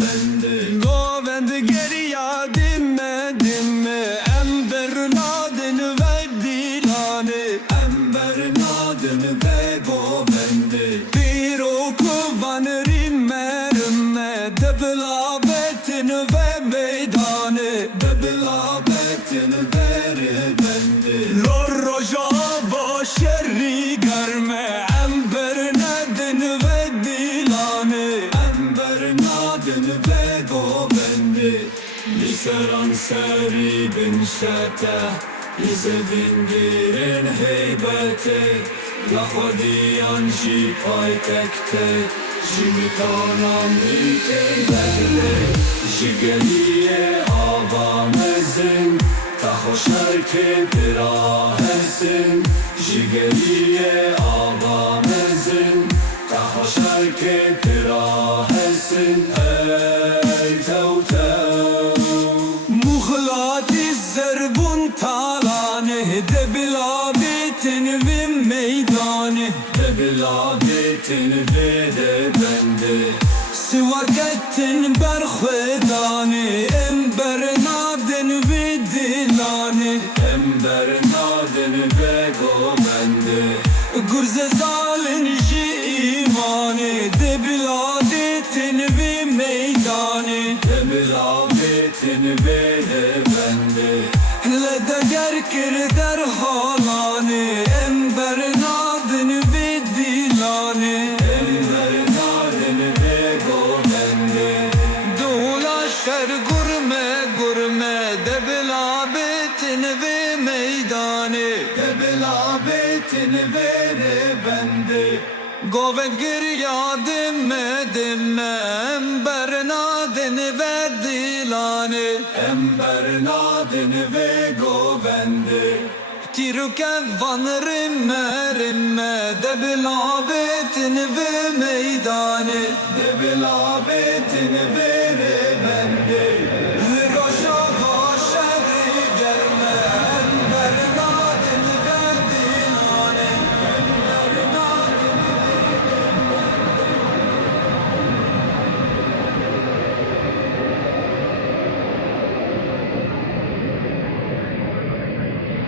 bende. Govend geriya dimme dimme ember nadin ve dilane. Ember nadin ve govende. Bir okuvan rimme rimme deblabetin ve meydane. Bebelabetin veri bende. Lor roja va şerri görme ember nadin ve dilane. Ember nadin ve govende. Liseran seri bin şete. İze bindirin heybete. La khodiyan ji pay tekte. Jimitanan iterlerle. Jigeliye avamezin. Ta hoşer ke pirahesin. Jigeliye avamezin. Ta hoşer ke pirahesin. Ey tev tev. Muhlati zerbun talane deblabetin ve meydane. Bebelabetin ve de bende. Sivakettin berhvedane ember nadin ve dilane. Ember nadin ve govende. Gurze zalin ji imane deblabetin ve meydane. Bebelabetin ve de bende. Ledeger kir derhalane ember nadin ve dilane. Ember nadin ve govende. Dolaşır gurme gurme deblabetin ve meydane. Bebelabetin ve de bende. Govend geriya dimme dimme ember nadin ve dilane. Ember nadin ve govende. Tirukevan rimme rimme deblabetin ve meydane. Bebelabetin ve